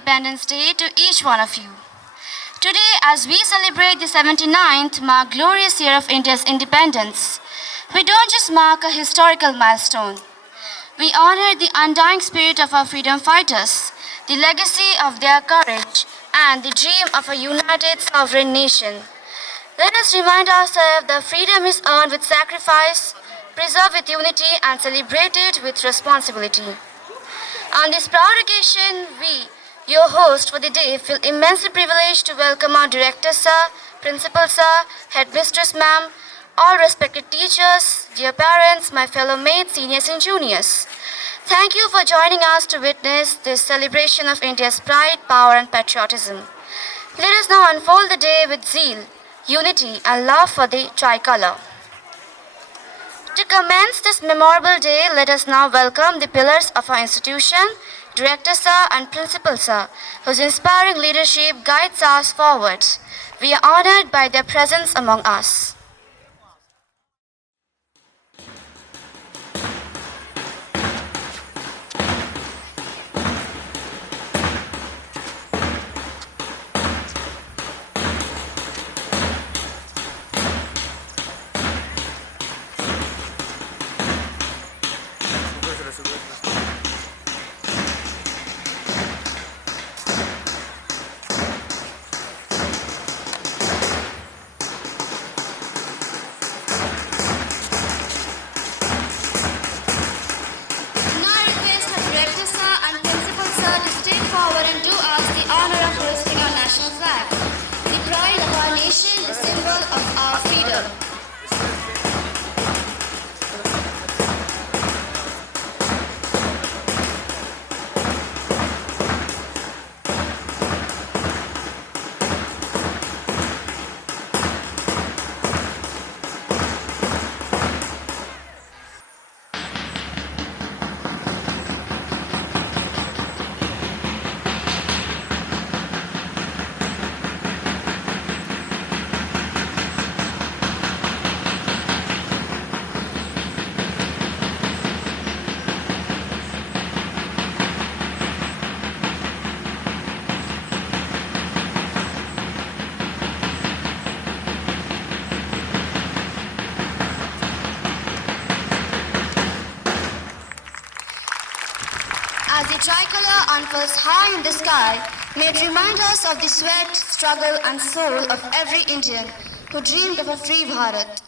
Independence Day to each one of you. Today, as we celebrate the 79th mark glorious year of India's independence, we don't just mark a historical milestone. We honor the undying spirit of our freedom fighters, the legacy of their courage, and the dream of a united sovereign nation. Let us remind ourselves that freedom is earned with sacrifice, preserved with unity, and celebrated with responsibility. On this proud occasion, we, your host for the day, feel immensely privileged to welcome our Director Sir, Principal Sir, Headmistress Ma'am, all respected teachers, dear parents, my fellow mates, seniors and juniors. Thank you for joining us to witness this celebration of India's pride, power and patriotism. Let us now unfold the day with zeal, unity and love for the tricolour. To commence this memorable day, let us now welcome the pillars of our institution, Director Sir and Principal Sir, whose inspiring leadership guides us forward. We are honoured by their presence among us. As the tricolour unfurls high in the sky, may it remind us of the sweat, struggle and soul of every Indian who dreamed of a free Bharat.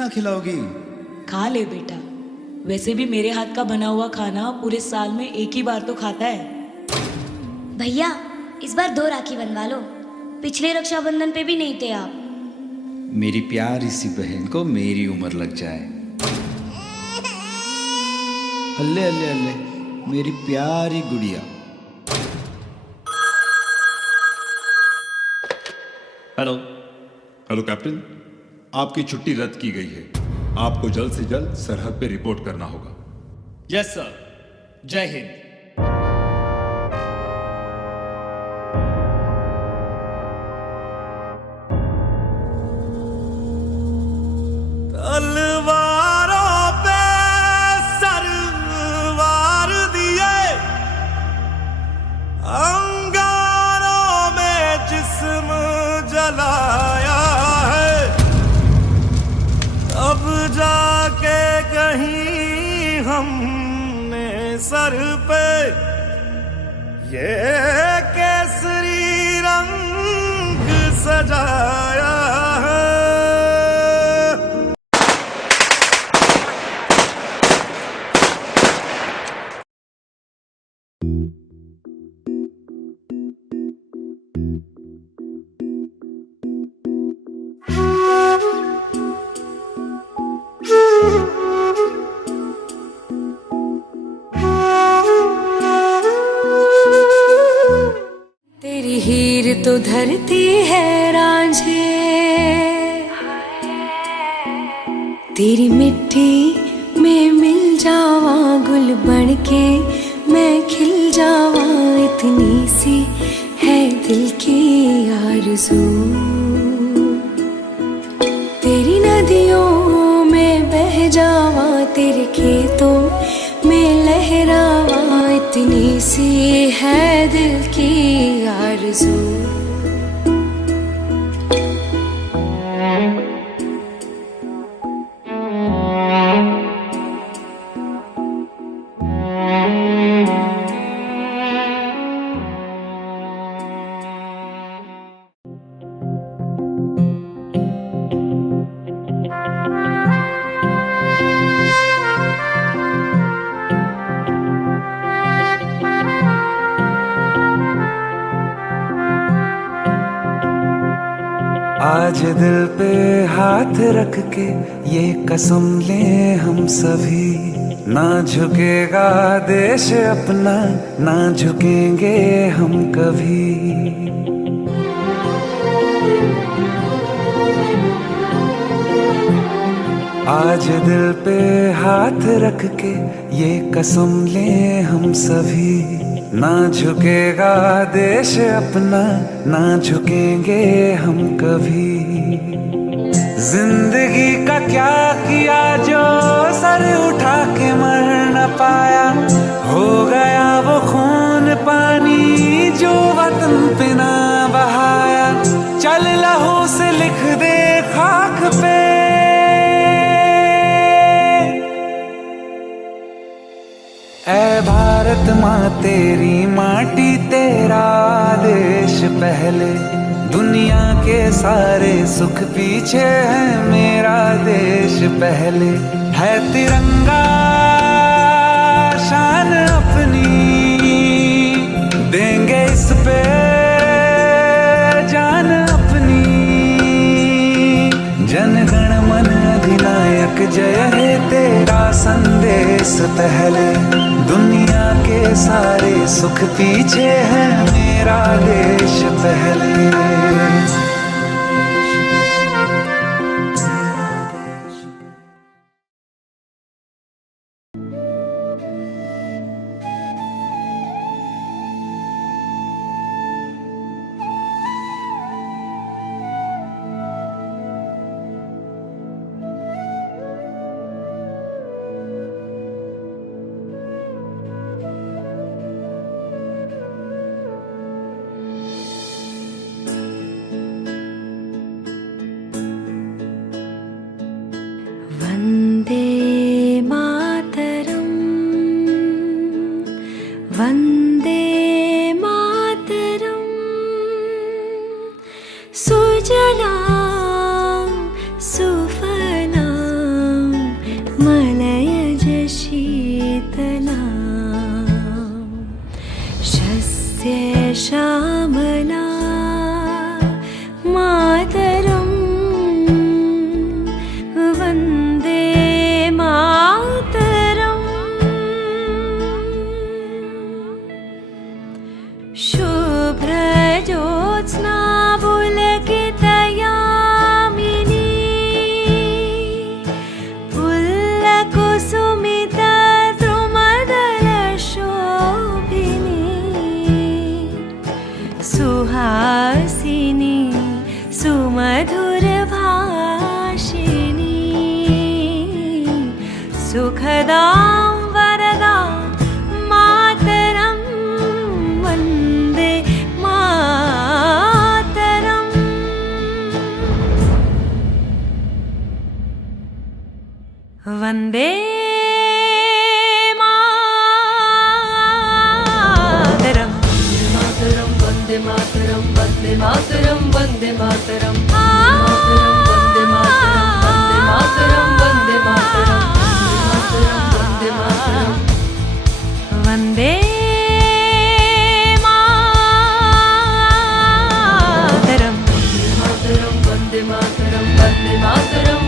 कितना खिलाओगी? खा ले बेटा, वैसे भी मेरे हाथ का बना हुआ खाना पूरे साल में एक ही बार तो खाता है। भैया इस बार 2 राखी बनवा लो, पिछले रक्षाबंधन पे भी नहीं थे आप। मेरी प्यारी सी बहन को मेरी उम्र लग जाए। अल्ले अल्ले अल्ले, मेरी प्यारी गुड़िया। हेलो। हेलो कैप्टन, आपकी छुट्टी रद्द की गई है। आपको जल्द से जल्द सरहद पे रिपोर्ट करना होगा। यस सर, जय हिंद। तलवारों पे सरवार दिए, अंगारों में जिस्म जलाया है, अब जाके कहीं हमने सर पे ये केसरी रंग सजाया है। तेरी हीर तो धरती है रांझे, तेरी मिट्टी में मिल जावा गुल बन के मैं खिल जावा, इतनी सी है दिल की आरज़ू। तेरी नदियों में बह जावा, तेरे खेतों में लहरावा, इतनी सी है दिल की आरज़ू। आज दिल पे हाथ रख के ये कसम ले हम सभी, ना झुकेगा देश अपना, ना झुकेंगे हम कभी। आज दिल पे हाथ रख के ये कसम ले हम सभी, ना झुकेगा देश अपना, ना झुकेंगे हम कभी। जिंदगी का क्या किया जो सर उठा के मर न पाया, हो गया वो खून पानी जो वतन पे ना बहाया। चल लहू से लिख दे खाक पे, ऐ भारत माँ तेरी माटी तेरा देश पहले, दुनिया के सारे सुख पीछे है मेरा देश पहले। है तिरंगा शान अपनी, देंगे इस पे जान अपनी। जन गण मन अधिनायक जय हे तेरा संदेश पहले, दुनिया के सारे सुख पीछे है मेरा देश पहले। महदां वरदां मातरं वन्दे मातरम् वन्दे मातरम् वन्दे मातरं वन्दे मातरं वन्दे मातरं वन्दे मातरं वन्दे मातरं वन्दे मातरं वन्दे मातरं वन्दे मातरं वन्दे मातरं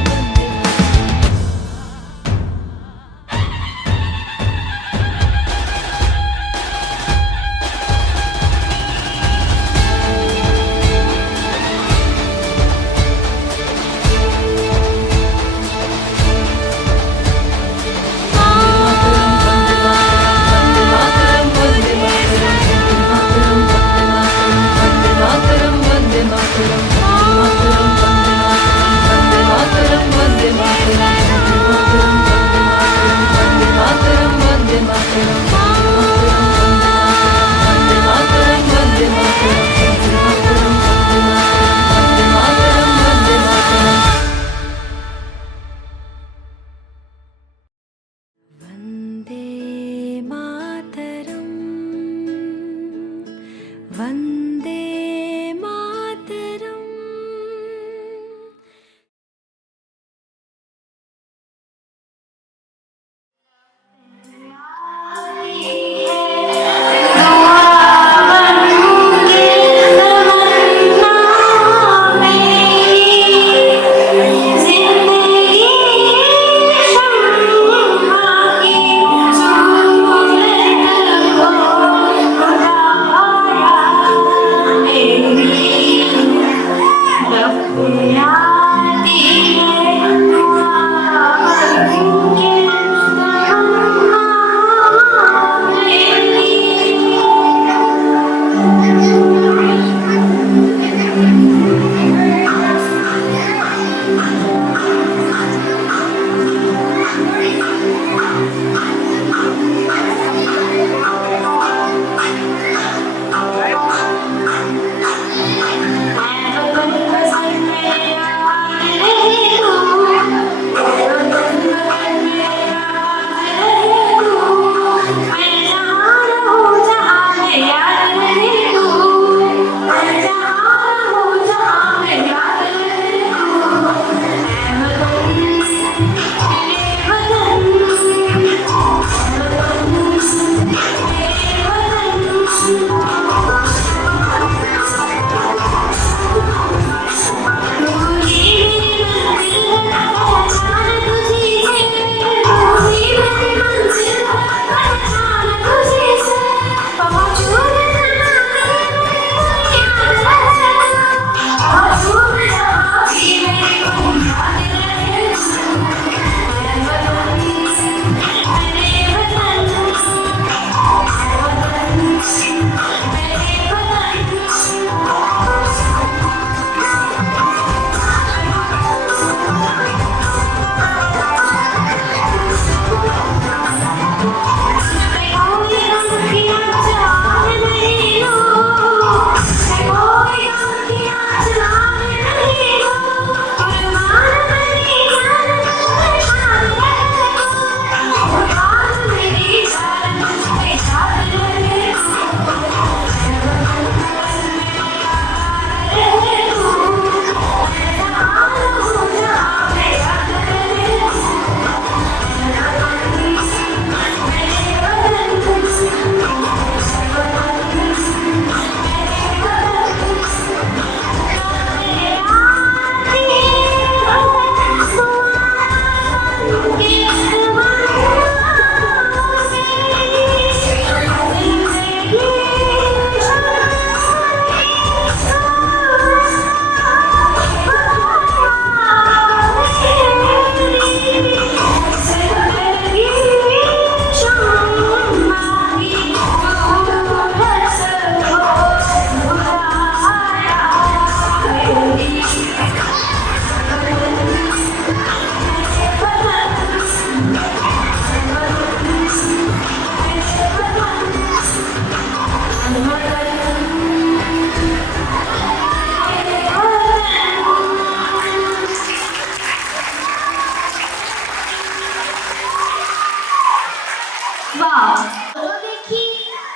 দেখি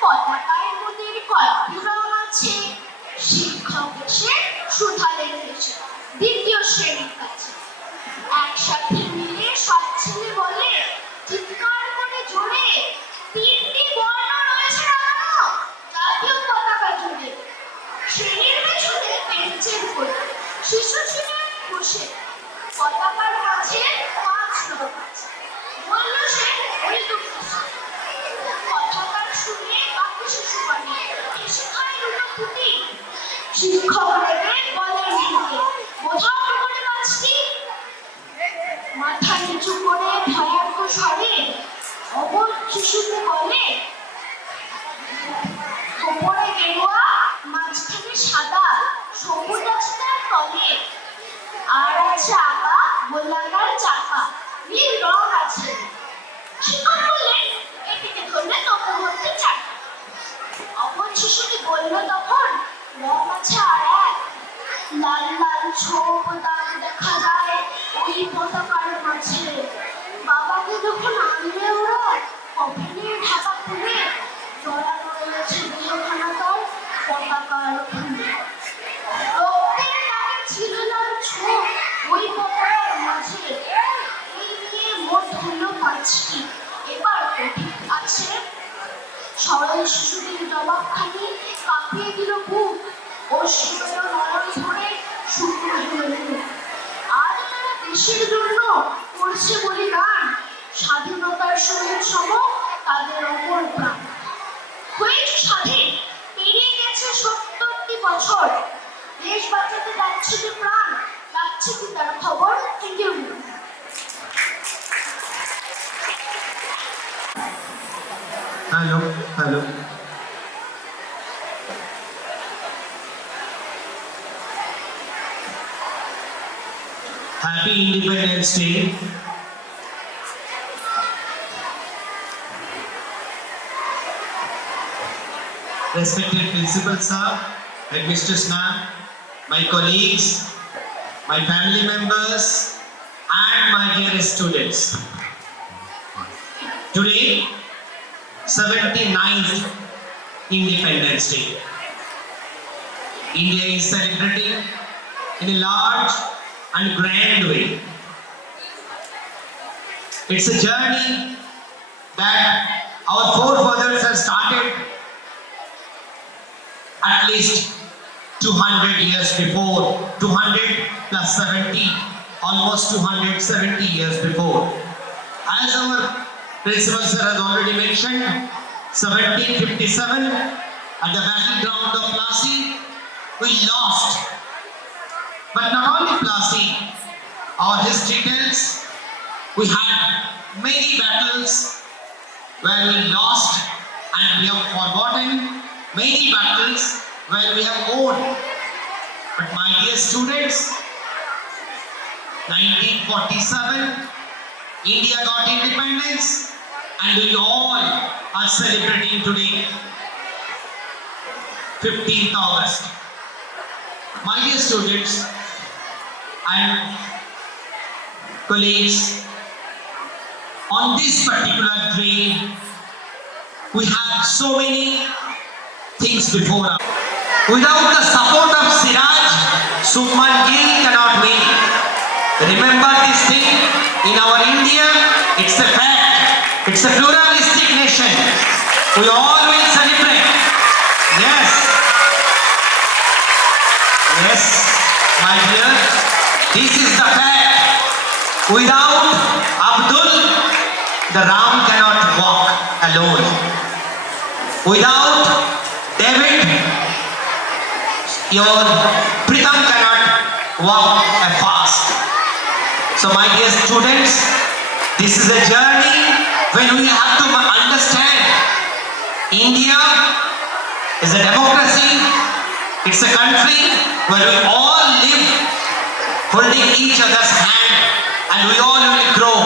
পতাকায় মোদের কয়টি রং আছে। শিক্ষক এসে সুধালেন এসে দ্বিতীয় শ্রেণীর কাছে। একসাথে মিলে সব ছেলে বলে চিৎকার করে জোরে, তিনটি বর্ণ রয়েছে রাঙানো জাতীয় পতাকা জুড়ে। শ্রেণীর পেছনে বেঞ্চের উপর শিশু ছিলেন বসে, পতাকার মাঝে 5 রং আছে। বলল সে মৃদু হাসি। পতাকার শুনে বাকি শিশু বলে হেসে খায় দুটো ফুটি। শিক্ষক রেগে বলেন ঢুকে বোঝাও তো করে 5টি। মাথা নিচু করে ভয়ার্থ স্বরে অবধ শিশুকে বলে ওপরে গেরুয়া মাঝখানে সাদা, সবুজ আছে তার তলে, আর আছে আঁকা গোলাকার চাকা, নীল রং আছে। শিক্ষক বললেন এটিকে ধরলে তবু হচ্ছে চাকা। অপর শিশুটি বলল তখন রং আছে আর এক, লাল লাল ছোপ দাগ দেখা যায় ওই পতাকার মাঝে। বাবাকে যখন আনলে ওরা কফিনের ঢাকা খুলে জড়ানো রয়েছে দেহখানা তার পতাকার ফুলে। রক্তের দাগে ছিল লাল ছোপ ওই পতাকার মাঝে। এই নিয়ে মোট হলো 5টি, এবার কঠিন আছে। সরল শিশুটির জবাবখানি কাঁপিয়ে দিল বুক, অশ্রু নয়ন ধরে শুকনো হলো মুখ। আজ তারা দেশের জন্য করছে বলিদান, স্বাধীনতার শহীদ সম তাদের অমর প্রাণ। হয়েছে স্বাধীন, পেরিয়ে গেছে 70টি বছর, দেশ বাঁচাতে যাচ্ছে যে প্রাণ, রাখছে কি তার খবর। Thank you. Hello hello happy independence day. Respected principal sir, headmistress ma'am, my colleagues, my family members, and my dear students. Today, 79th Independence Day. India is celebrating in a large and grand way. It's a journey that our forefathers have started at least 200 years before, 200 plus 70, almost 270 years before. As our Principal sir has already mentioned, 1757 at the battleground of Plassey, we lost. But not only Plassey, our history tells we had many battles where we lost and we have forgotten, many battles where we have won. But my dear students, 1947, India got independence. And we all are celebrating today, 15th August. My dear students and colleagues, on this particular day, we have so many things before us. Without the support of Siraj, Shubman Gill cannot win. Remember this thing, in our India, it's a fact. It's a pluralistic nation. We all will celebrate. Yes. Yes, my dear. This is the fact. Without Abdul, the Ram cannot walk alone. Without David, your Pritham cannot walk fast. So my dear students, this is a journey when we have to understand India is a democracy. It's a country where we all live holding each other's hand and we all will grow.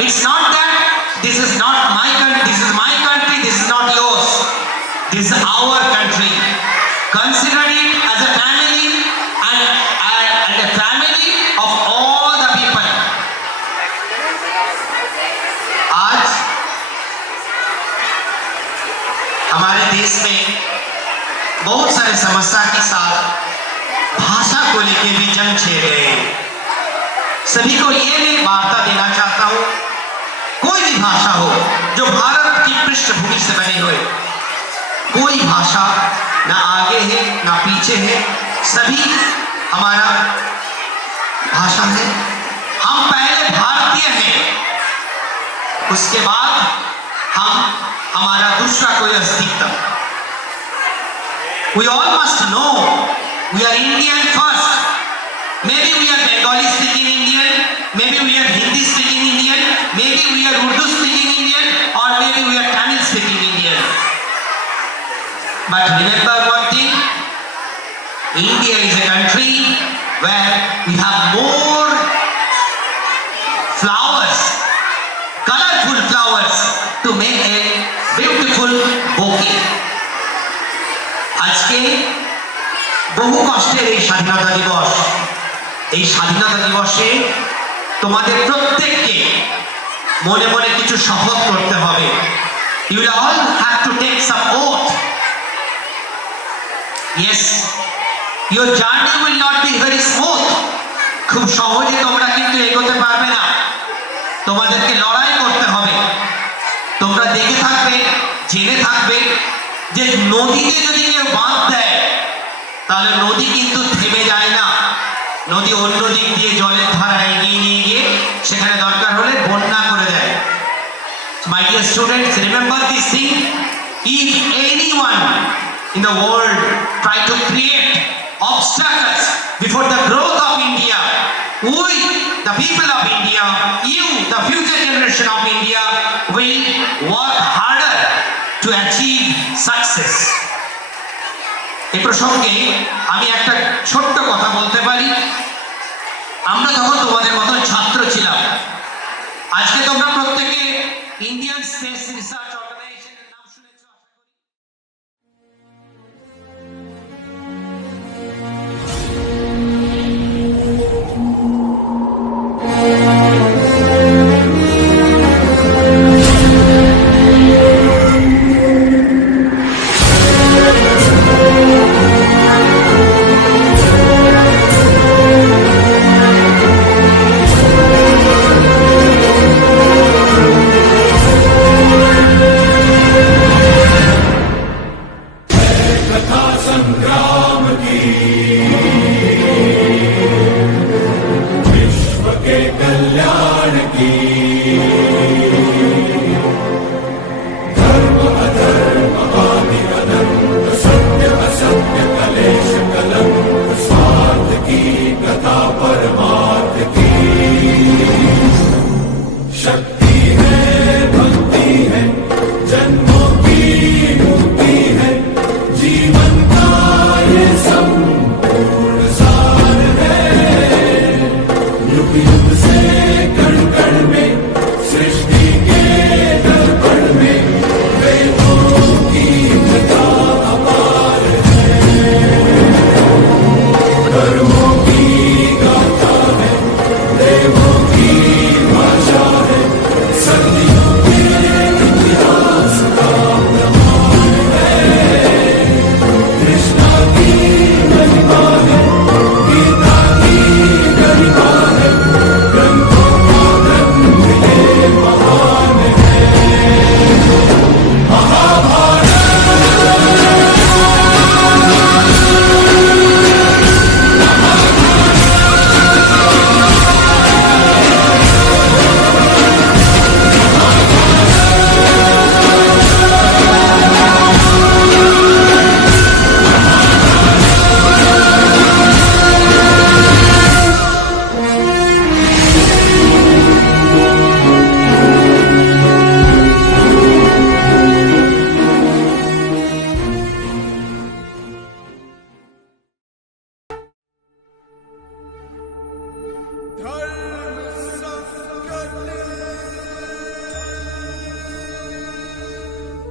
It's not that this is not my country, this is my country, this is not yours. This is our country. Consider it as a family and a family of all the people. आज बहुत सारे समस्या के साथ भाषा को लेकर भी जंग छेड़ रहे हैं। सभी को ये मैं वार्ता देना चाहता हूं, कोई भी भाषा हो जो भारत की पृष्ठभूमि से बनी हुई, कोई भाषा ना आगे है ना पीछे है, सभी हमारा भाषा है। हम पहले भारतीय हैं, उसके बाद हमारा दूसरा कोई अस्तित्व। We all must know we are Indian first. Maybe we are Bengali speaking Indian, maybe we are Hindi speaking Indian, maybe we are Urdu speaking Indian, or maybe we are Tamil speaking Indian. But remember one thing, India is a country where we have more flowers, colorful flowers to make a beautiful bouquet. আজকে বহু কষ্টের এই স্বাধীনতা দিবস, এই স্বাধীনতা দিবসে তোমাদের প্রত্যেককে মনে মনে কিছু শপথ করতে হবে। You will all have to take some oath. Yes, your journey will not be very smooth. খুব সহজে তোমরা কিন্তু এগোতে পারবে না, তোমাদেরকে লড়াই করতে হবে। তোমরা দেখে থাকবে, জেনে থাকবে যে নদীতে যদি কেউ বাঁধ দেয় তাহলে নদী কিন্তু থেমে যায় না, নদী অন্য দিক দিয়ে জলের ধারা এগিয়ে নিয়ে গিয়ে সেখানে দরকার হলে বন্যা করে দেয়। My dear students, remember this thing. If anyone in the world try to create obstacles before the growth of India, we, the people of India, you, the future generation of India, will work harder to achieve success. এই প্রসঙ্গে আমি একটা ছোট্ট কথা বলতে পারি। আমরা তখন তোমাদের মতন ছাত্র ছিলাম, আজকে তোমরা প্রত্যেকে ইন্ডিয়ান স্পেস রিসার্চ অর্গানাইজেশনের নাম শুনেছো।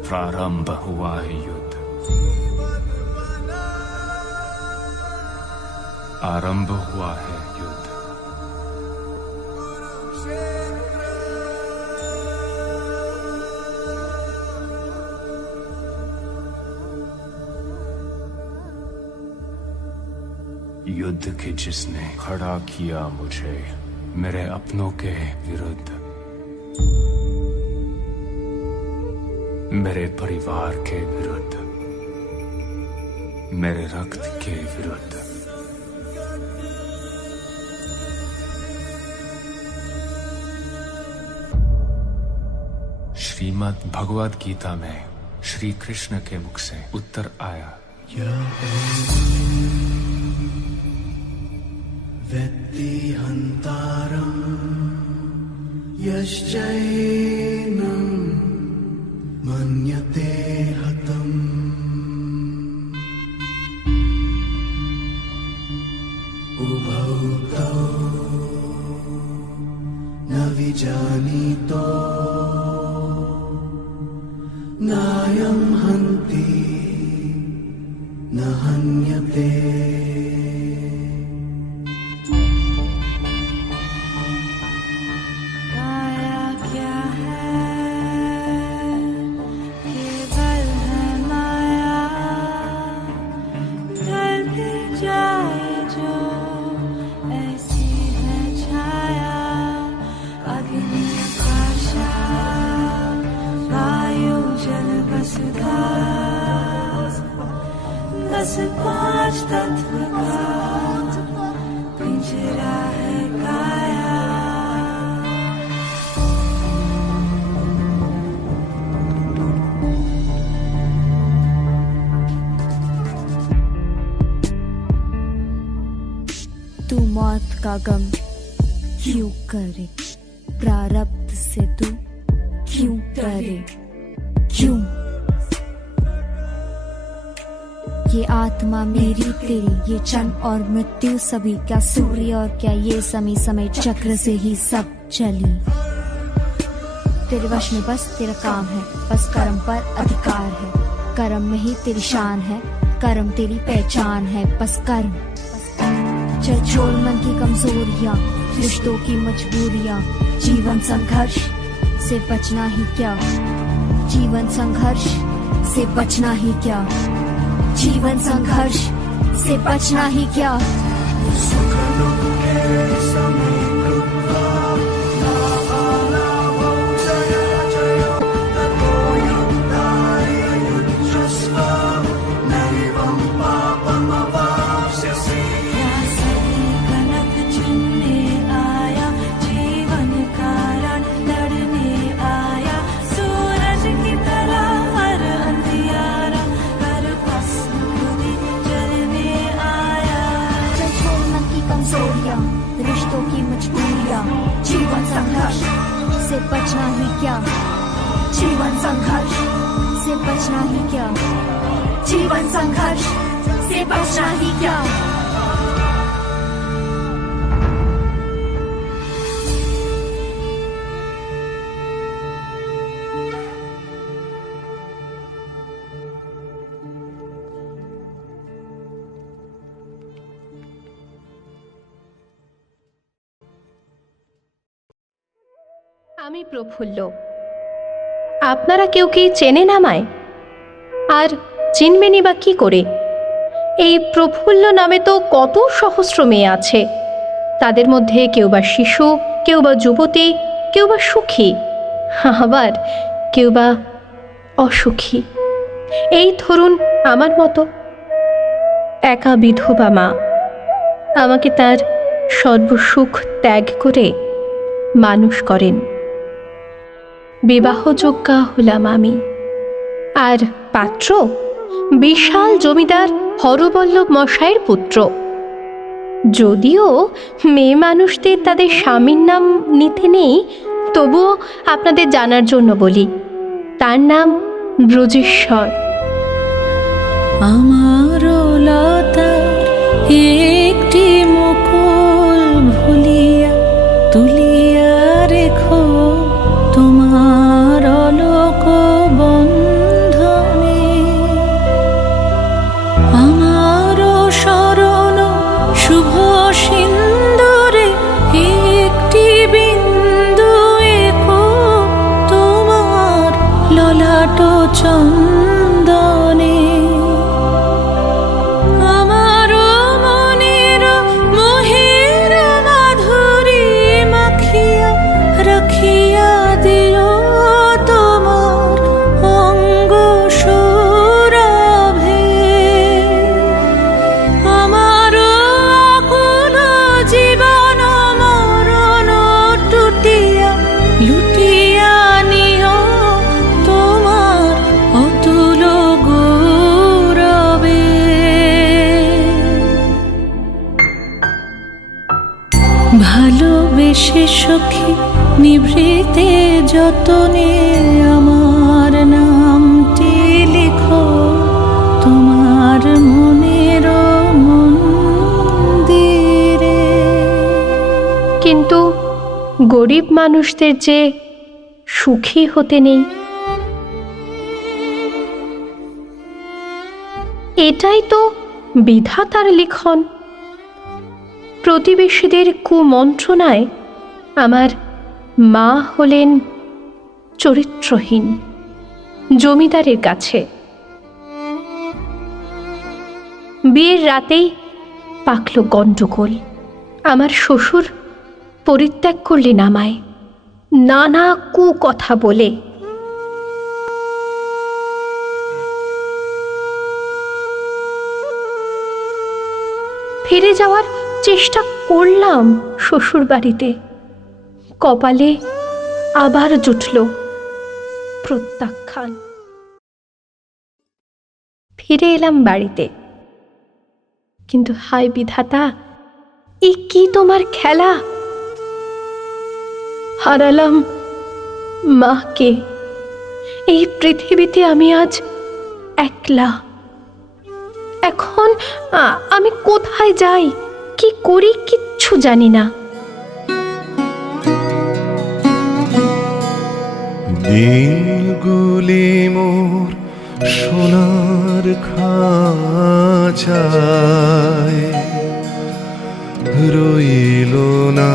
प्रारंभ हुआ है युद्ध, आरंभ हुआ है युद्ध। युद्ध के जिसने खड़ा किया मुझे मेरे अपनों के विरुद्ध, मेरे परिवार के विरुद्ध, मेरे रक्त के विरुद्ध। श्रीमद् भगवद गीता में श्री कृष्ण के मुख से उत्तर आया, व्यक्तिहन्तारं यश्चैनं मन्यते हतम् उभौ तौ न विजानीतो नायं हन्ति न हन्यते। बस पांच तत्व का पिंजरा है काया। तू मौत का गम क्यों करे, प्रारब्ध से तू क्यों करे, क्यों? ये आत्मा मेरी तेरी, ये जन्म और मृत्यु सभी, क्या सूर्य और क्या ये समय समय चक्र से ही सब चली। तेरे वश में बस तेरा काम है, बस कर्म पर अधिकार है, कर्म में ही तेरी शान है, कर्म तेरी पहचान है, बस कर्म। चल छोड़ मन की कमजोरियां, रिश्तों की मजबूरियां, जीवन संघर्ष से बचना ही क्या, जीवन संघर्ष से बचना ही क्या, जीवन संघर्ष से बचना ही क्या। रिश्तों की मजबूरियां, जीवन संघर्ष से बचना ही क्या, जीवन संघर्ष से बचना ही क्या, जीवन संघर्ष से बचना ही क्या। আমি প্রফুল্ল, আপনারা কেউ কি চেনেন আমায়? আর চিনবেনই বা কি করে? এই প্রফুল্ল নামে তো কত সহস্র মেয়ে আছে, তাদের মধ্যে কেউ বা শিশু, কেউ বা যুবতী, কেউ বা সুখী, আবার কেউ বা অসুখী। এই ধরুন আমার মতো একা বিধবা মা, আমাকে তার সর্বসুখ ত্যাগ করে মানুষ করেন। বিবাহযোগ্যা হলাম আমি, আর পাত্র বিশাল জমিদার হরবল্লভ মশাইয়ের পুত্র। যদিও মেয়ে মানুষদের তাদের স্বামীর নাম নিতে নেই, তবুও আপনাদের জানার জন্য বলি, তার নাম ব্রজেশ্বর। আমার লতার একটি মুকুল ভুলিয়া তুলিয়া রেখো তোমার অলোক বন্ধনে। আমার শরণ শুভ সিন্দুরে একটি বিন্দু এঁকো তোমার ললাট চন্দনে। আমার মনের সখী নিভৃতে যতনে আমার নামটি লিখো তোমার মনের মন্দিরে। কিন্তু গরিব মানুষদের যে সুখী হতে নেই, এটাই তো বিধাতার লিখন। প্রতিবেশীদের কুমন্ত্রণায় আমার মা হলেন চরিত্রহীন জমিদারের কাছে। বিয়ের রাতেই পাকল গণ্ডগোল। আমার শ্বশুর পরিত্যাগ করলেন আমায় নানা কুকথা বলে। ফিরে যাওয়ার চেষ্টা করলাম শ্বশুর বাড়িতে, কপালে আবার জুটল প্রত্যাখ্যান। ফিরে এলাম বাড়িতে, কিন্তু হায় বিধাতা, এ কি তোমার খেলা! হারালাম মাকে। এই পৃথিবীতে আমি আজ একলা। এখন আমি কোথায় যাই, কি করি, কিচ্ছু জানি না। দিনগুলি মোর সোনার খাঁচায় রইল না,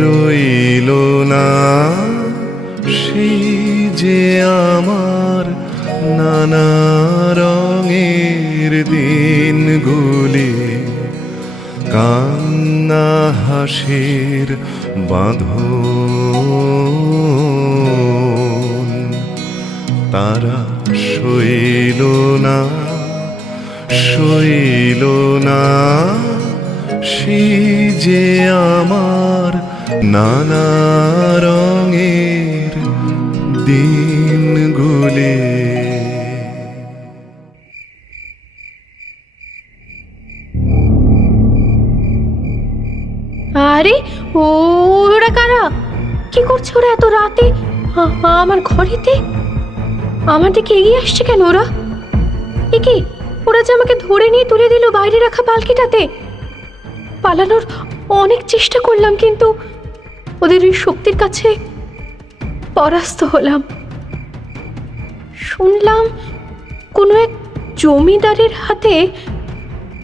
রইল না সেই যে আমার নানা রঙের দিনগুলি, কান্না হাসির বাঁধন। তারা সইল না, সইল না সেই যে আমার নানা রঙের দিনগুলি। আরে ওরা কারা? কি করছে ওরা এত রাতে আমার ঘরেতে? আমার দিকে এগিয়ে আসছে কেন ওরা? এ কি, ওরা যে আমাকে ধরে নিয়ে তুলে দিল বাইরে রাখা পালকিটাতে। পালানোর অনেক চেষ্টা করলাম, কিন্তু ওদের ওই শক্তির কাছে পরাস্ত হলাম। শুনলাম কোনো এক জমিদারের হাতে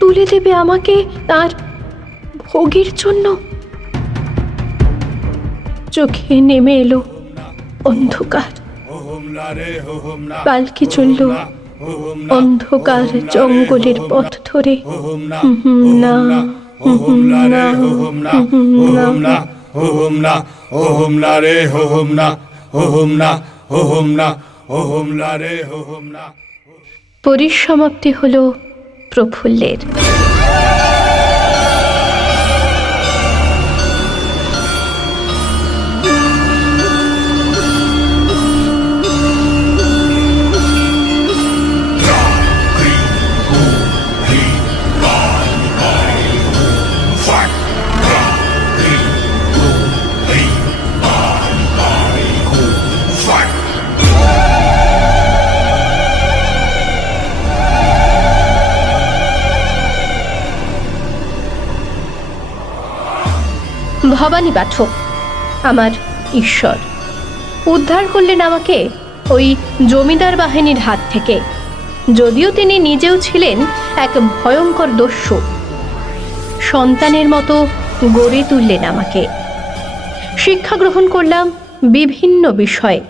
তুলে দেবে আমাকে তার ভোগের জন্য। চোখে নেমে এলো অন্ধকার। পালকি চলল অন্ধকার জঙ্গলের পথ ধরে। না, পরিসমাপ্তি হলো প্রফুল্লের। ভবানী পাঠক আমার ঈশ্বর উদ্ধার করলেন আমাকে ওই জমিদার বাহিনীর হাত থেকে। যদিও তিনি নিজেও ছিলেন এক ভয়ঙ্কর দস্যু, সন্তানের মতো গড়ে তুললেন আমাকে। শিক্ষা গ্রহণ করলাম বিভিন্ন বিষয়ে।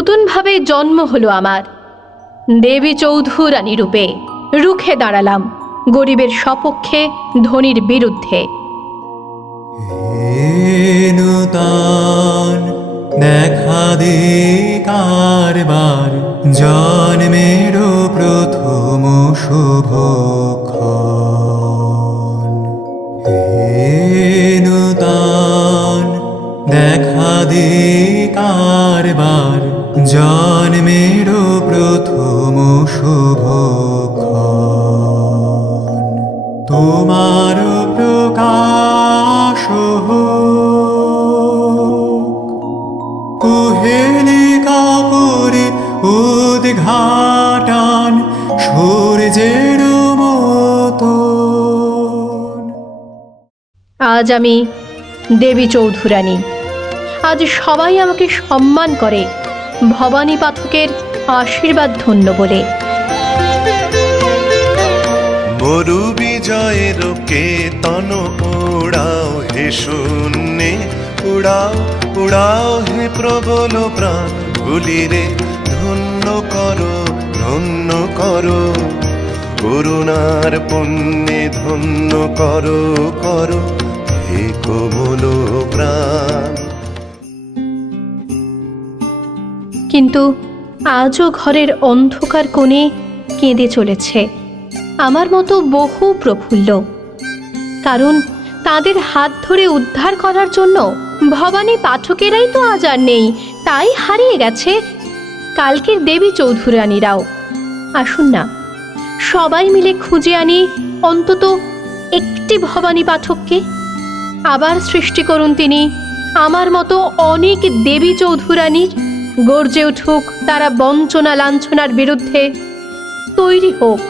নতুনভাবে জন্ম হলো আমার। দেবী চৌধুরানী রূপে রুখে দাঁড়ালাম গরিবের সপক্ষে, ধনীর বিরুদ্ধে। নূতন দেখা দে কারবার, জন্মের প্রথম শুভক্ষণ। নূতন দেখা দে কারবার, জন্মের প্রথম শুভক্ষণ। তোমার প্রকাশ কুহেলিকা করে উদ্ঘাটন সূর্যের মতো। আজ আমি দেবী চৌধুরানী, আজ সবাই আমাকে সম্মান করে ভবানী পাঠকের আশীর্বাদ ধন্য বলে। মরু বিজয়ের কেতন উড়াও হে শূন্যে, উড়াও উড়াও হে প্রবল প্রাণ গুলিরে, ধন্য করো ধন্য করো, করুণার পুণ্যে ধন্য করো করো হে কোমল প্রাণ। কিন্তু আজও ঘরের অন্ধকার কোণে কেঁদে চলেছে আমার মতো বহু প্রফুল্ল, কারণ তাদের হাত ধরে উদ্ধার করার জন্য ভবানী পাঠকেরাই তো আজ আর নেই, তাই হারিয়ে গেছে কালকের দেবী চৌধুরানীরাও। আসুন না সবাই মিলে খুঁজে আনি অন্তত একটি ভবানী পাঠককে, আবার সৃষ্টি করুন তিনি আমার মতো অনেক দেবী চৌধুরানীর। গর্জে উঠুক তারা বঞ্চনা লাঞ্ছনার বিরুদ্ধে। তৈরি হোক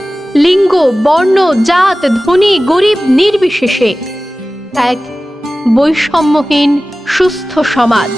লিঙ্গ, বর্ণ, জাত, ধনী গরিব নির্বিশেষে এক বৈষম্যহীন সুস্থ সমাজ।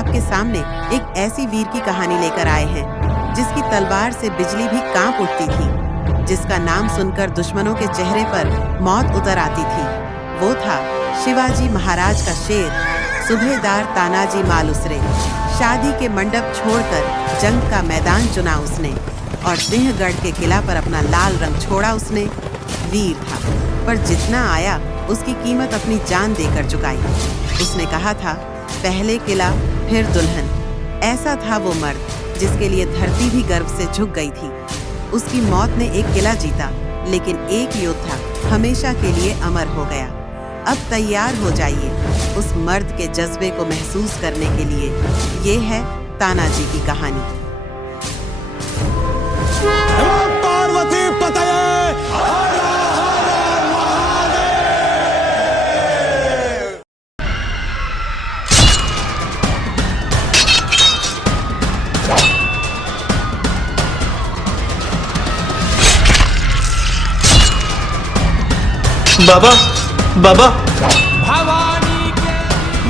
आपके सामने एक ऐसी वीर की कहानी लेकर आए हैं जिसकी तलवार से बिजली भी कांप उठती थी, जिसका नाम सुनकर दुश्मनों के चेहरे पर मौत उतर आती थी। वो था शिवाजी महाराज का शेर, सूबेदार तानाजी मालुसरे। शादी के मंडप छोड़कर जंग का मैदान चुना उसने और सिंहगढ़ के किला पर अपना लाल रंग छोड़ा उसने। वीर था, पर जितना आया उसकी कीमत अपनी जान देकर चुकाई। उसने कहा था, पहले किला फिर दुल्हन। ऐसा था वो मर्द जिसके लिए धरती भी गर्व से झुक गई थी। उसकी मौत ने एक किला जीता, लेकिन एक योद्धा हमेशा के लिए अमर हो गया। अब तैयार हो जाइए उस मर्द के जज्बे को महसूस करने के लिए। ये है तानाजी की कहानी। पार्वती पतये बाबा बाबा,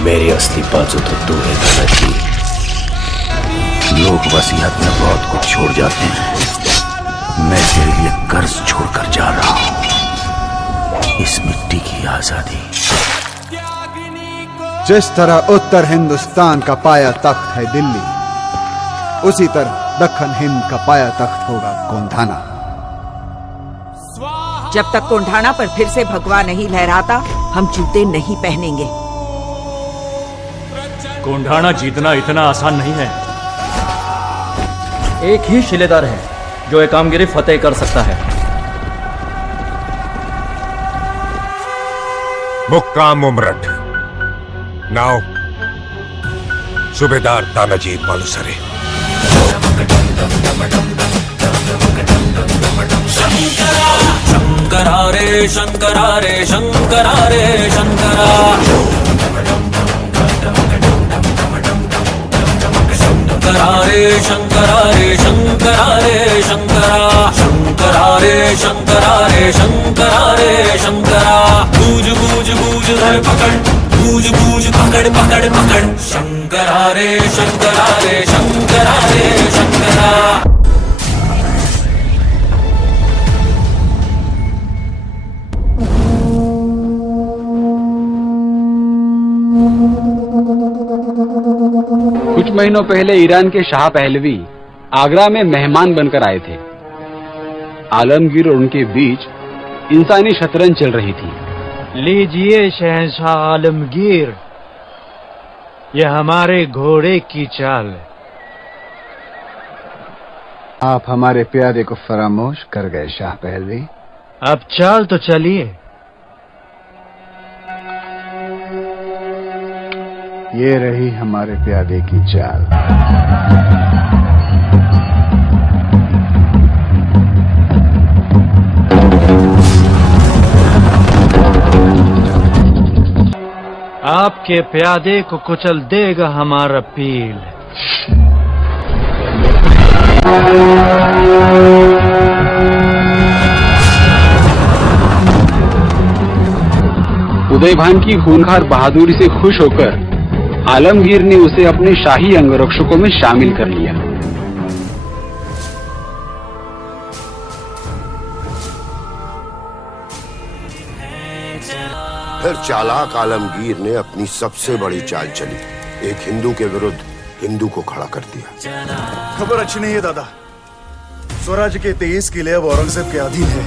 मेरी असली बाजू तो तू है दादाजी। लोग वसीयत में बहुत कुछ छोड़ जाते हैं, मैं तेरे लिए कर्ज छोड़कर जा रहा हूं, इस मिट्टी की आजादी। जिस तरह उत्तर हिंदुस्तान का पाया तख्त है दिल्ली, उसी तरह दक्खन हिंद का पाया तख्त होगा गोंधाना। जब तक कोंढाना पर फिर से भगवा नहीं लहराता, हम जूते नहीं पहनेंगे। कोंढाणा जीतना इतना आसान नहीं है। एक ही शिलेदार है जो एकामगिरी फतेह कर सकता है। मुक्काम उमरठ नाव सूबेदार तानाजी मालुसरे। शंकरा रे शंकरा रे शंकरा रे शंकरा, शंकरा रे शंकरा रे शंकरा रे शंकरा, शंकरा रे शंकरा रे शंकरा रे शंकरा। बूझ बूझ बूझ धर पकड़, बूझ बूझ पकड़ पकड़ पकड़। शंकरा रे शंकरा रे शंकरा रे शंकरा। कुछ महीनों पहले ईरान के शाह पहलवी आगरा में मेहमान बनकर आए थे। आलमगीर और उनके बीच इंसानी शतरंज चल रही थी। लीजिए शहंशाह आलमगीर, यह हमारे घोड़े की चाल है। आप हमारे प्यारे को फरामोश कर गए शाह पहलवी। अब चाल तो चलिए। ये रही हमारे प्यादे की चाल। आपके प्यादे को कुचल देगा हमारा पील। उदयभान की खूंखार बहादुरी से खुश होकर आलमगीर ने उसे अपने शाही अंगरक्षकों में शामिल कर लिया। फिर चालाक आलमगीर ने अपनी सबसे बड़ी चाल चली, एक हिंदू के विरुद्ध हिंदू को खड़ा कर दिया। खबर अच्छी नहीं है दादा। स्वराज के 23 किले अब औरंगजेब के अधीन है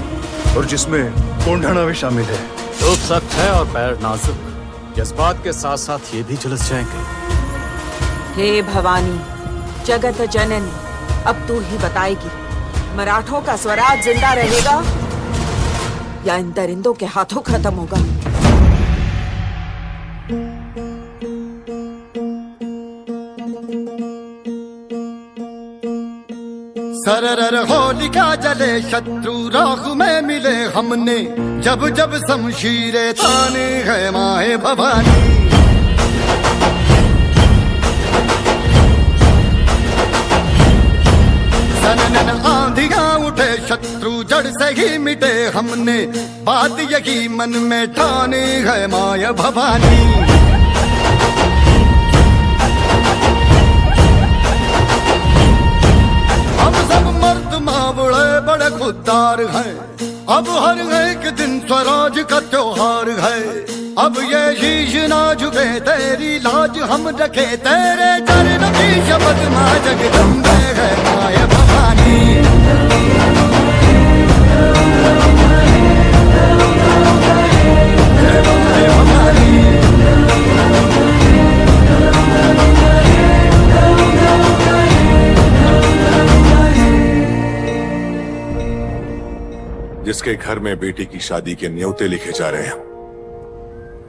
और जिसमें कोंढाणा भी शामिल है। रूप सख्त है और पैर नाजुक, जज्बात के साथ साथ ये भी झुलस जाएंगे। हे भवानी जगत जननी, अब तू ही बताएगी, मराठों का स्वराज जिंदा रहेगा या इन दरिंदों के हाथों खत्म होगा? सरर होलिका जले शत्रु राख में मिले हमने, जब जब शमशीरे ताने है माए भवानी। सनन आंधियां उठे शत्रु जड़ से ही मिटे हमने, बात यही मन में ठाने है माया भवानी। हम सब मर्द मावड़े बड़े खुददार हैं, अब हर एक दिन स्वराज का त्योहार है। अब ये शीश ना झुके तेरी लाज हम रखे, तेरे चरण की शपथ मां जगदम्बे है माया भवानी। जिसके घर में बेटी की शादी के न्योते लिखे जा रहे हैं,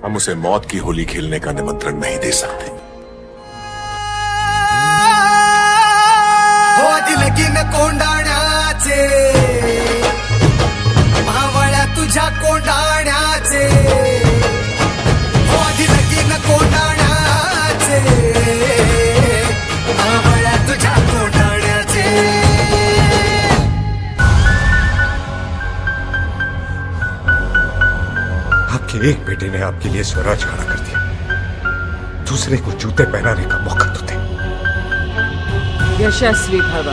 हम उसे मौत की होली खेलने का निमंत्रण नहीं दे सकते। लगीन कोंडाण्याचे मावळ्या तुझ्या कोंडाण्याचे, लगीन कोंडाण्याचे मावळ्या तुझ्या कोंडाण्याचे। आपके एक बेटे ने आपके लिए स्वराज खड़ा कर दिया, दूसरे को जूते पहनाने का मौका तो दे। यशस्वी भव।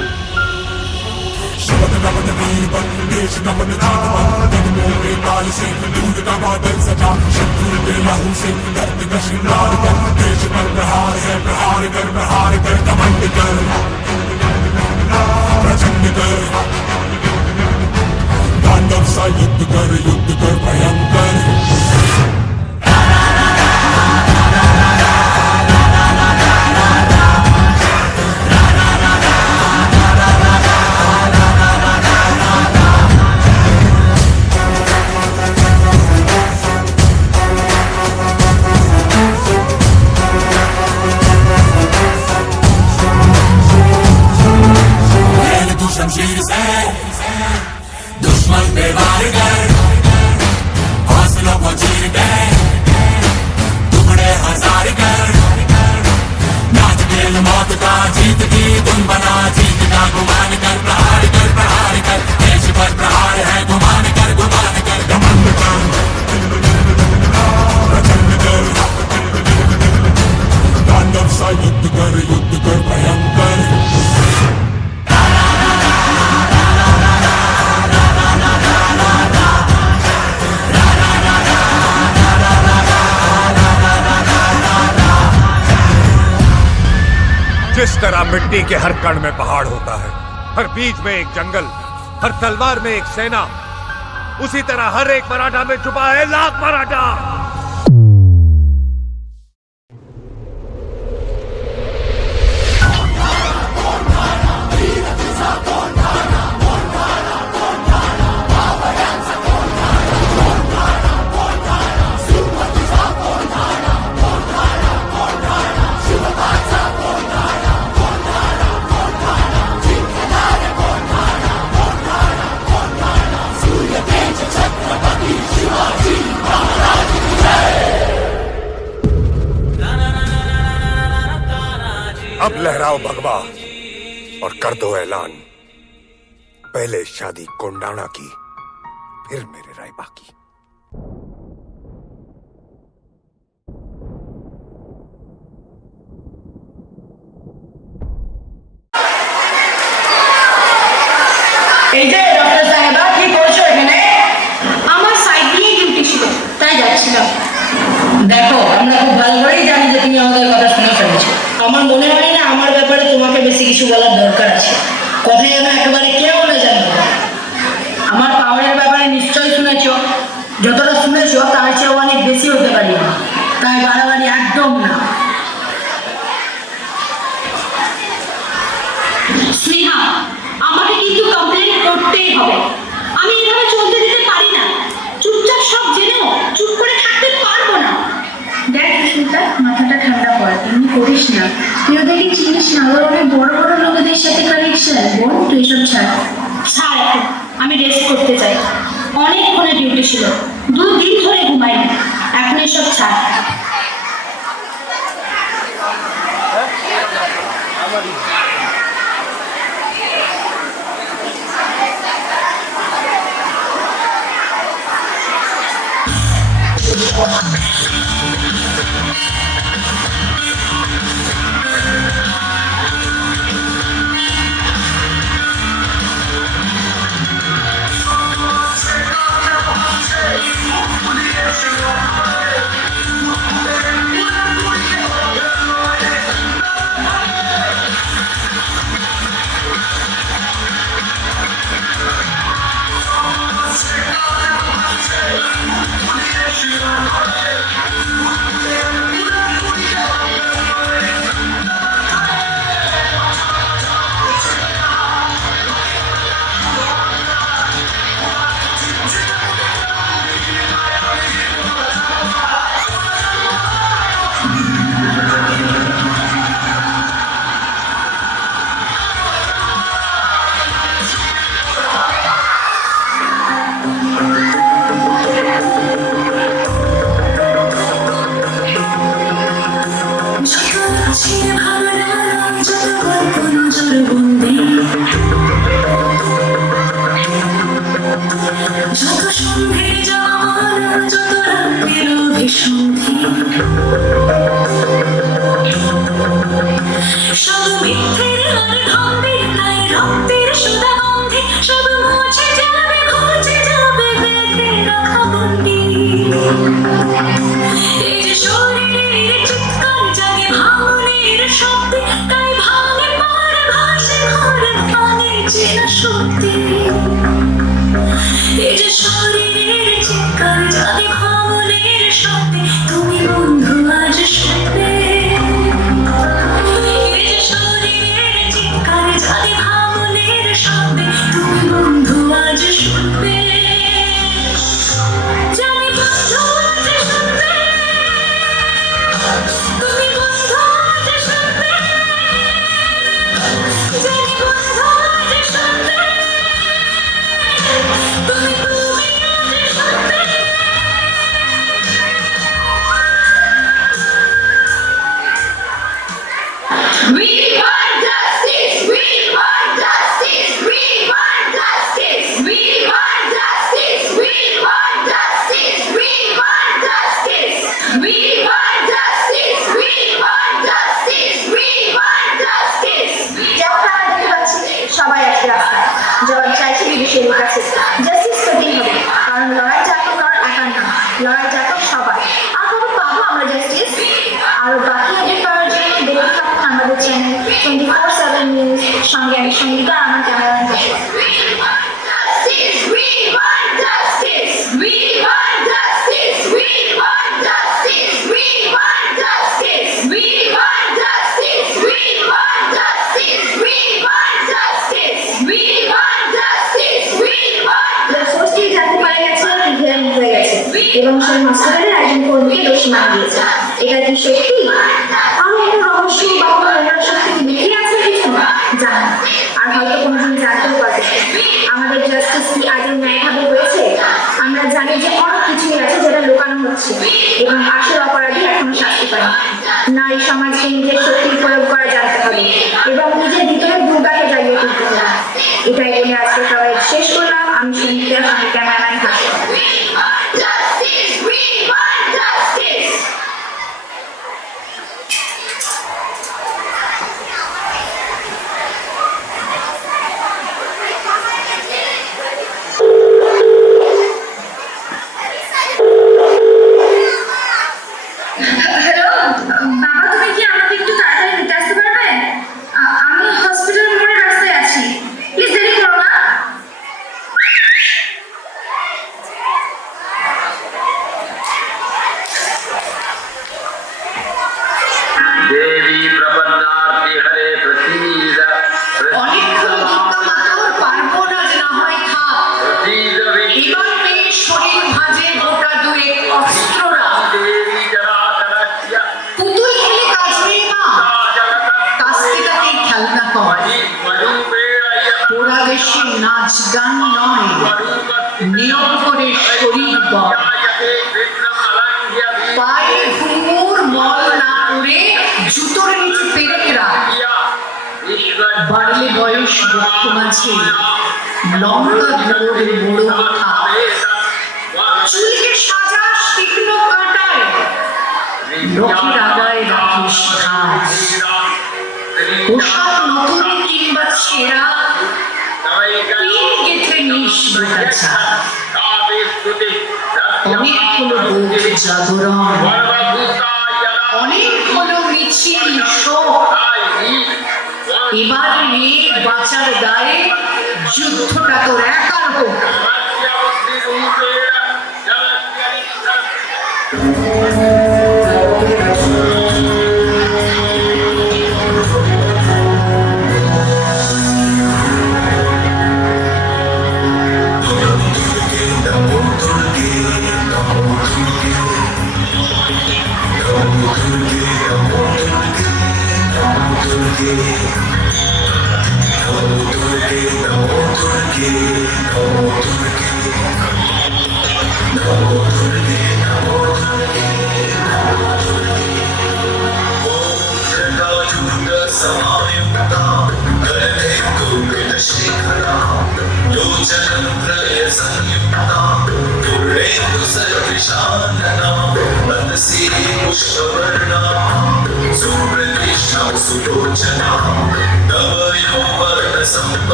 शमशीर से दुश्मन पे वार कर, हौसलों को चीर के टुकड़े हजार कर, नाच खेल मौत का जीत की धुन बना, जीत का गुमान कर, प्रहार कर, देश पर प्रहार है, गुमान कर, घमंड कर, प्रचंड कर, तांडव सा युद्ध कर भयंकर। जिस तरह मिट्टी के हर कण में पहाड़ होता है, हर बीज में एक जंगल, हर तलवार में एक सेना, उसी तरह हर एक मराठा में छुपा है लाख मराठा। अब लहराओ भगवा और कर दो ऐलान, पहले शादी कोंडाना की, फिर मेरे रायबा की। এই যে ডক্টর সাহেবা কি করছো এখানে? আমার সাইকেলিং ডিউটি ছিল তাই যাচ্ছিলাম। দেখো আমরা খুব ভালো করেই জানি যে তুমি আমাদের কথা শুনে ফেলেছো। আমার মনে হয় না আমার ব্যাপারে তোমাকে বেশি কিছু বলার দরকার আছে। কথাই যেন একেবারে কেউ না জানো। আমার পাওয়ারের ব্যাপারে নিশ্চয়ই শুনেছো, যতটা শুনেছো তার চেয়ে অনেক বেশি হতে পারি, তাই বাড়াবাড়ি একদম না। স্নেহা, আমাকে কিন্তু কমপ্লেন করতেই হবে। আমি এভাবে চলতে দিতে পারি না। চুপচাপ সব জেনেও চুপ করে থাকতে পারবো না। দেখ সুস্মিতা, মাথাটা ঠান্ডা কর, এমনি করিস না। তুই ওদেরকে চিনিস না, ওরা অনেক বড় বড় লোকেদের সাথে কানেকশন। বোন তুই এসব ছাড়। ছাড় এখন, আমি রেস্ট করতে চাই। অনেকক্ষণে ডিউটি ছিল, 2 দিন ধরে ঘুমাইনি। এখন এসব ছাড়। জানি বন্ধু আজ শুনবে রাস্তায় জবাব চাইছে বিদেশিদের কাছে। জাস্টিস পেতেই হবে, কারণ লড়াই জাতক আর একার না, লড়াই জাতক সবাই। আর কবে পাবো আমরা জাস্টিস? আর বাকি আপডেট পাওয়ার জন্য দেখতে থাকুন আমাদের চ্যানেল 24/7 নিউজ। সঙ্গে আমি সঙ্গীতা, আমার ক্যামেরাম্যান বসে। এবং সেই হসপিটালের একজন কর্মীকে দোষী মানা দিয়েছে। এটা কি সত্যি? আরো কোনো রহস্য বা কোনো সত্যি লুকিয়ে আছে কিছু জানি, আর হয়তো কোনোদিন জানতেও পারবে। আমাদের জাস্টিস কি আগে ন্যায়ভাবে হয়েছে? আমরা জানি যে অনেক কিছুই আছে যেটা লুকানো হচ্ছে এবং আসল অপরাধী এখনো শাস্তি পায়নি। নারী সমাজকে নিজের শক্তির প্রয়োগ করা জানতে হবে এবং নিজের ভিতরে দুর্গাকে জাগিয়ে তুলতে হবে। এটাই বলে আজকে সবাই শেষ করলাম। আমি সঙ্গীতা, আমি ক্যামেরাম্যান ভাস্কর। নাচ গান নয়, নিয়ম করে শরীর বল, পায়ে ঘুঙুর মল না করে জুতোর নিচে পেরেক রাখ। বাড়লে বয়স বক্ষ মাঝে লঙ্কা গুঁড়োর বড় কথা, চুলকে সাজাস তীক্ষ্ণ কাঁটায়, লোকের আগায় রাখিস ঘাস। পোশাক নতুন কিংবা ছেঁড়া, গেথে নিস বোঝা। অনেক হলো বোধ জাগরণ, অনেক হলো মিছিল শোক। এবার রে বাঁচার গায়ে যুদ্ধটা তোর একার হোক।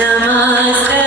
Namaste,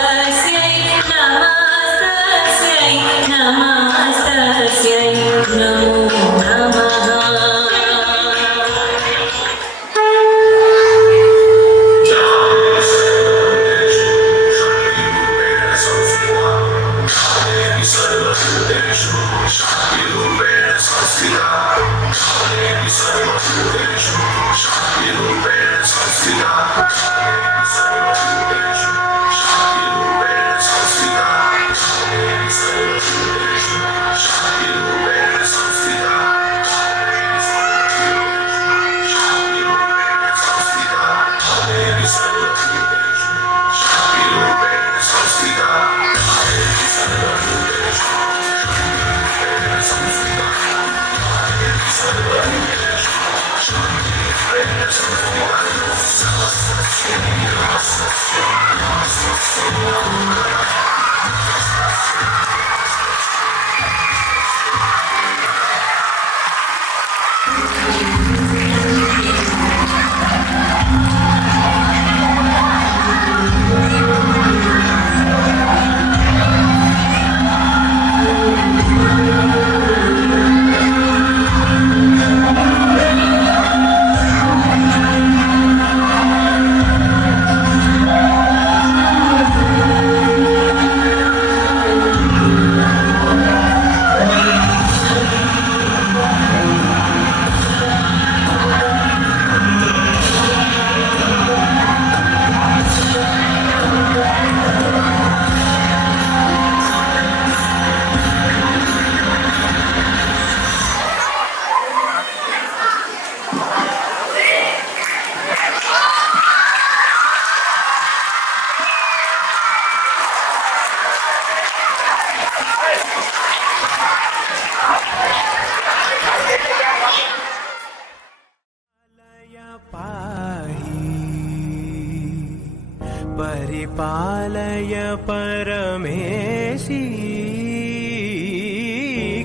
परिपालय परमेशी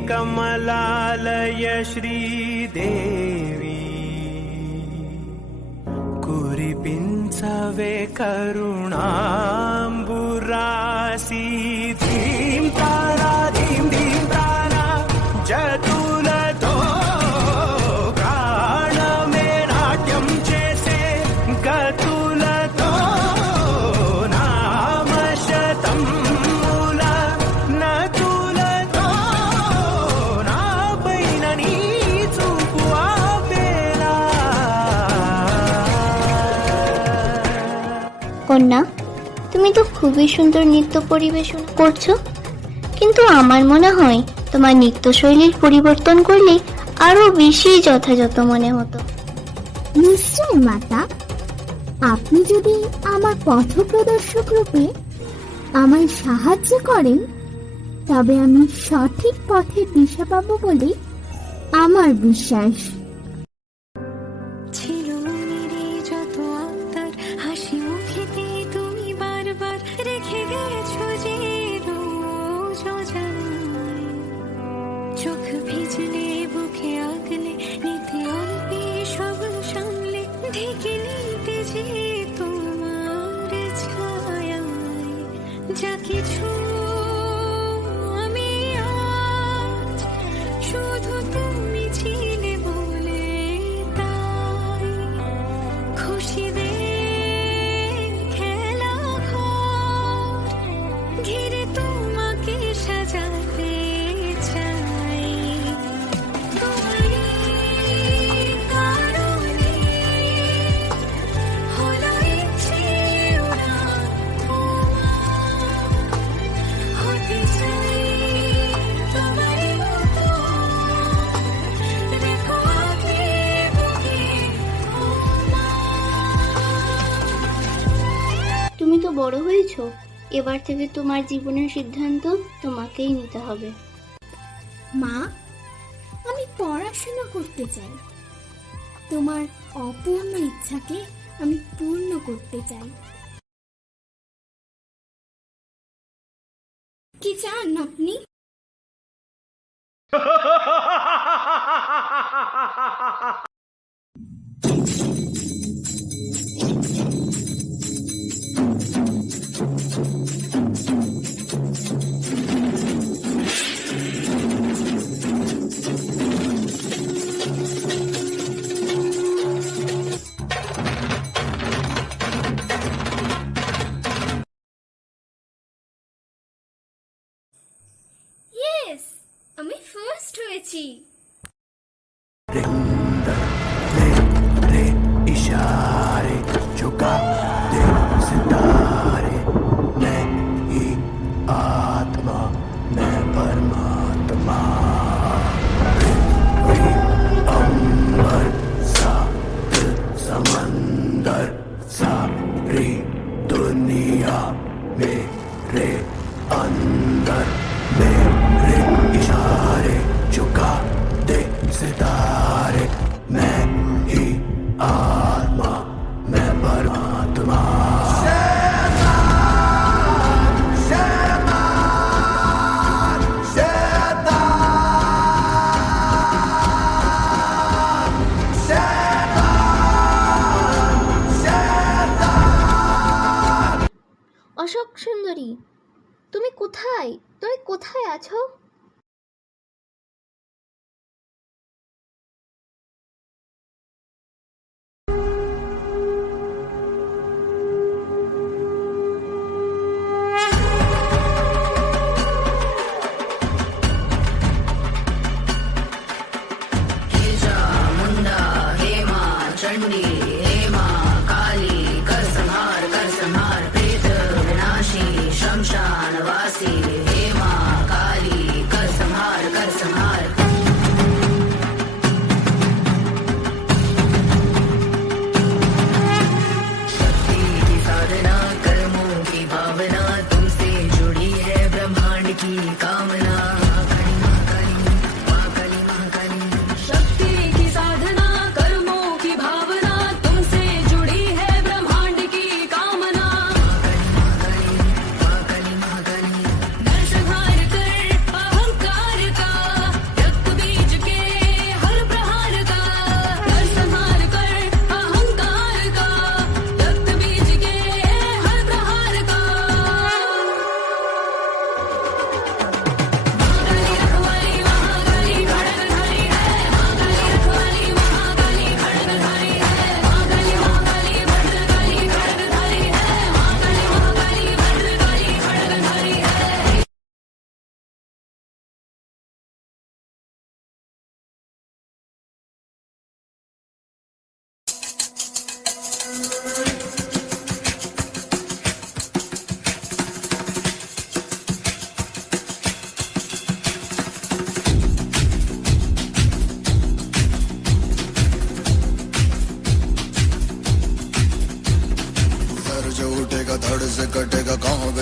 कमलालय श्रीदेवी कुरिपिंचवे करुणाम्बुरासी धीं तारा जतुलतो प्राण में नाट्यम जैसे गतुलतो नाम शतं मूला नतुलतो ना पैननी चुपुआ बेला। কন্যা, তুমি তো খুবই সুন্দর নৃত্য পরিবেশন করছো, কিন্তু আমার মনে হয় তোমার নৃত্যশৈলীর পরিবর্তন করলে আরো বেশি যথাযথ মনে হতো। নিশ্চয় মাতা, আপনি যদি আমার পথপ্রদর্শক রূপে আমায় সাহায্য করেন তবে আমি সঠিক পথে দিশা পাবো বলে আমার বিশ্বাস। ছিল মনেরে যত আবদার, হাসি মুখেতে তুমি বারবার রেখে গেছো যে রোজ অজানায়। চোখ ভিজলে বুকে আগলে নিতে অল্পে সব সামলে ঢেকে নিতে যে তোমার ছায়ায় যা কিছু আমি আজ শুধু তুমি ছিলে বলে তাই খুশিদের খেলা ঘর ঘিরে তোমাকে সাজাতে চাই। তোমারই কারণে হলো ইচ্ছে উড়ান হতে চাই তোমারই মতো দেখো আগে বুকে তুমি তো বড় হয়েছো, এবার থেকে তোমার জীবনের সিদ্ধান্ত তোমাকেই নিতে হবে। মা, আমি পড়াশোনা করতে চাই, তোমার অপূর্ণ ইচ্ছাকে আমি পূর্ণ করতে চাই। কি চান আপনি? ইয়েস, আমি ফার্স্ট হয়েছি। इशारे झुका दे सितारे, मैं ही आत्मा मैं परमात्मा। पृथ्वी अंबर सात समंदर सारी दुनिया मेरे अंदर, मेरे इशारे झुका दे सितारे, मैं ही आत्मा मैं परमात्मा। অশোক সুন্দরী, তুমি কোথায়? তুমি কোথায় আছো? चंडी हे मां काली कर संहार प्रेत विनाशी शमशान वासी हे मां काली कर संहार शक्ति की साधना कर्मों की भावना तुमसे जुड़ी है ब्रह्मांड की कामना। शक्ति की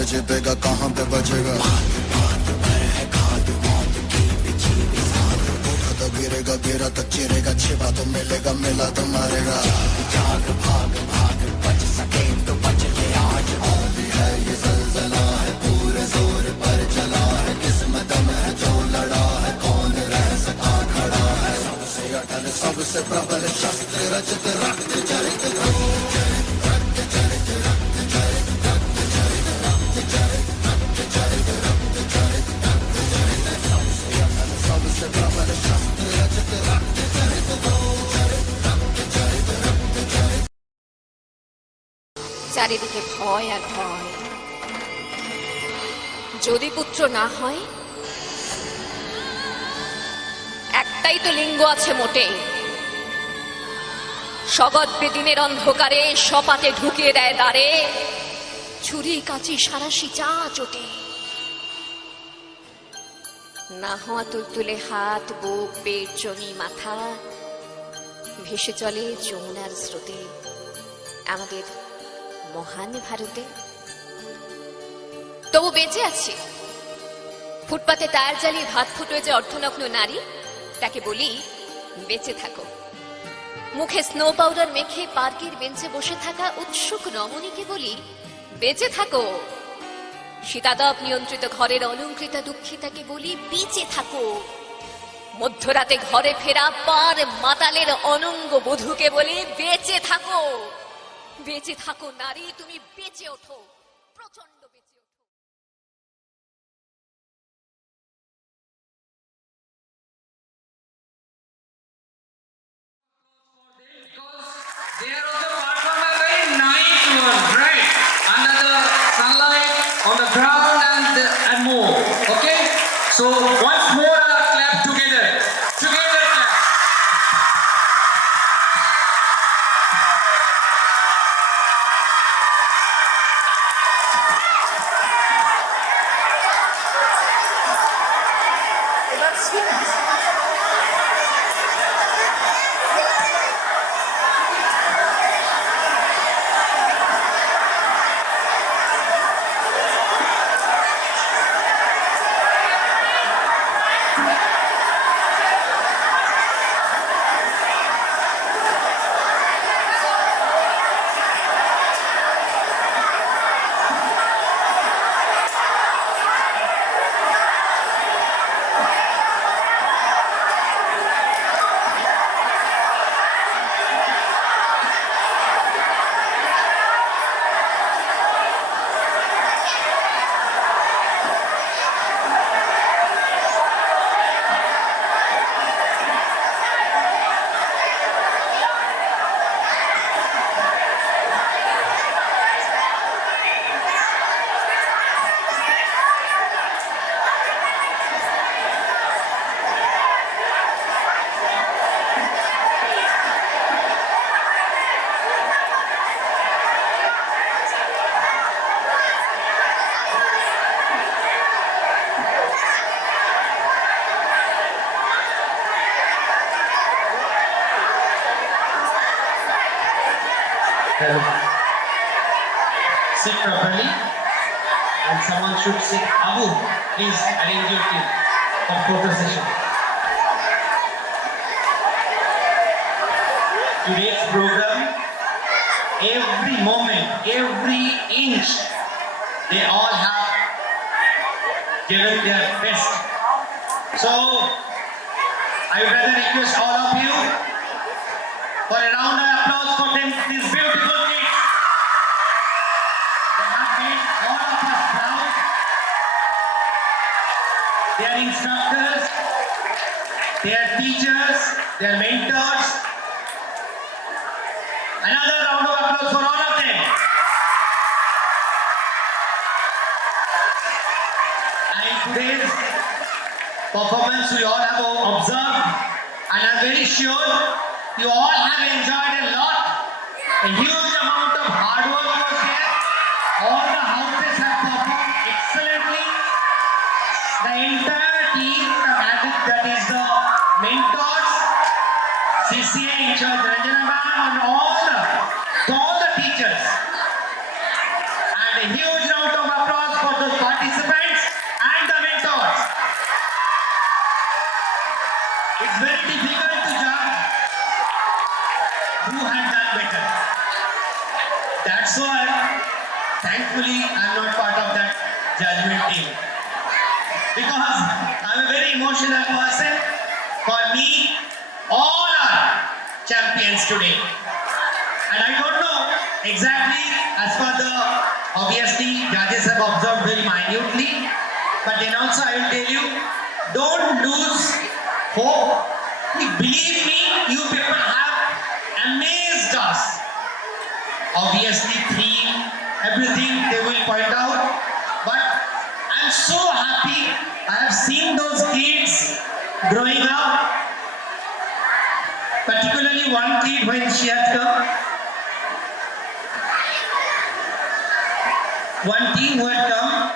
छिपेगा कहाँ पे बचेगा उठा तो गिरेगा गिरा तो चिरेगा छिपा तो मिलेगा मिला तो मारेगा जाग भाग भाग बच सके तो बच ले आज और भी है ये जलजला है पूरे जोर पर चला है किस्मत में है जो लड़ा है कौन रह सका खड़ा है सबसे अटल सबसे प्रबल शस्त्र रचित रक्त चरित सबसे प्रबल शस्त्र रचित रक्त चरित চারিদিকে ভয় আর ভয়। যদি পুত্র না হয়, একটাই তো লিঙ্গ আছে মোটে, সগৎ বেদিনের অন্ধকারে সপাতে ঢুকিয়ে দেয় দ্বারে, ছুরি কাঁচি সারাশি চা চটে। না হওয়া তুলতুলে হাত বুক পেট জমি মাথা ভেসে চলে যমুনার স্রোতে আমাদের মহান ভারতে। তবু বেঁচে আছে। ফুটপাতে টায়ার জ্বালিয়ে ভাত ফুটোয় যে অর্ধনগ্ন নারী, তাকে বলি বেঁচে থাকো। মুখে স্নো পাউডার মেখে পার্কের বেঞ্চে বসে থাকা উৎসুক রমণীকে বলি বেঁচে থাকো। শীতাতপ নিয়ন্ত্রিত ঘরের অলঙ্কৃত দুঃখিতাকে বলি বেঁচে থাকো। মধ্যরাতে ঘরে ফেরা পার মাতালের অনঙ্গ বধূকে বলি বেঁচে থাকো। বেঁচে থাকো নারী, তুমি বেঁচে ওঠো, প্রচন্ড বেঁচে ওঠো। They are also perform a very nice one, right? Under the sunlight, on the ground, and more. Okay? So once more, clap together. Together, clap. Sit properly, and someone should sit. Abu, please arrange your team for photo session. Today's program, every moment, every inch, they all have given their best. So, I would rather request all of you for a round of applause for them, these beautiful kids. They have made all of us proud. They are instructors, they are teachers, they are mentors. Another round of applause for all of them. And today's performance we all have observed, and I'm very sure you all have enjoyed a lot. A huge amount of hard work was there. All the houses have performed excellently. The entire team, that is the mentors, CCA in charge, Ranjana ma'am, and all the teachers. And a huge round of applause for those participants and the mentors. It's very difficult to judge who had done better. That's why, thankfully, I'm not part of that judgment team. Because I'm a very emotional person. For me, all are champions today. And I don't know exactly, as per the, obviously, judges have observed very minutely. But then also I will tell you, don't lose hope. Believe me, you people have amazed us. Obviously, theme, everything they will point out. But I'm so happy. I have seen those kids growing up. Particularly one kid when she has come. One team who had come.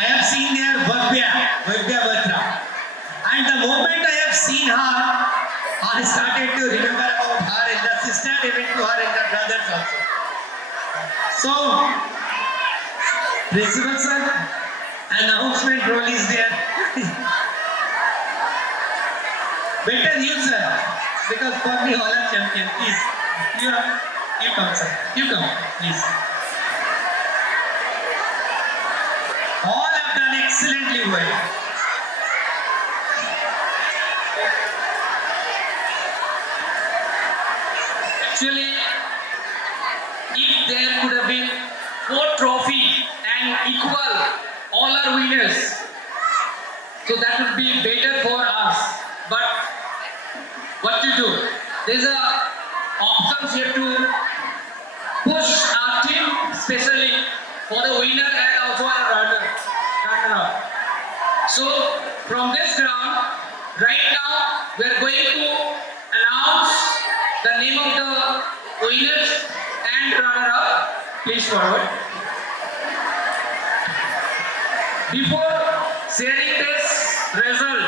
I have seen their Vabhya Batra. And the moment I have seen her, I started to remember about her elder sister, even to her elder brothers also. So, Principal sir, announcement role is there. Better you sir, because for me all are champions. Please, you come sir, you come, please. All have done excellently well. Actually, if there could have been 4 trophies and equal all our winners, so that would be better for us. But what to do? There's a options here to push our team, especially for the winner and also a runner-up. So from this ground, right now we are going to announce the name of the winners and runner-up. Please forward. Before sharing this result,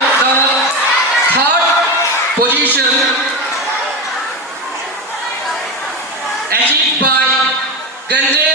the third position achieved by Ganjay